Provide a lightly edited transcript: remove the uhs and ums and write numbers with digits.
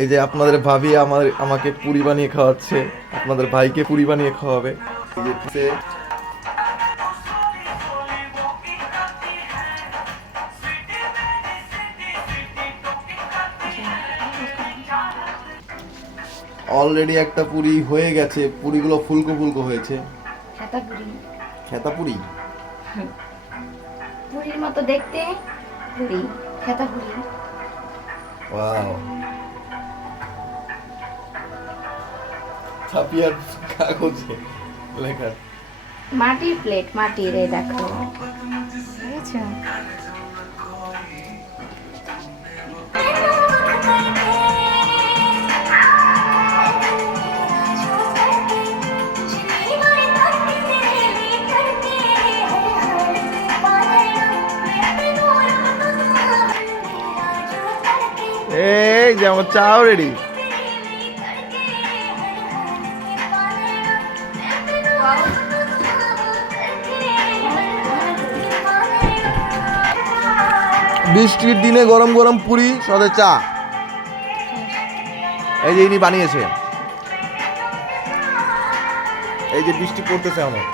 এই যে আপনাদের ভাবি আমাকে পুরি বানিয়ে খাওয়াচ্ছে, আপনাদের ভাইকে পুরি বানিয়ে খাওয়াবে। অলরেডি একটা পুরি হয়ে গেছে, পুরিগুলো ফুলকো ফুলকো হয়েছে। খেতা পুরি। খেতা পুরি, পুরির মতো দেখতে, পুরি, খেতা পুরি। ওয়াও। ছাপিয়ার কাগজে লেখা। মাটির প্লেট, মাটির, এই দেখো, বুঝেছো? এই যে আমার চাও রেডি। বৃষ্টির দিনে গরম গরম পুরি সাথে চা। এই যে ইনি বানিয়েছে, এই যে বৃষ্টি পড়তেছে আমার।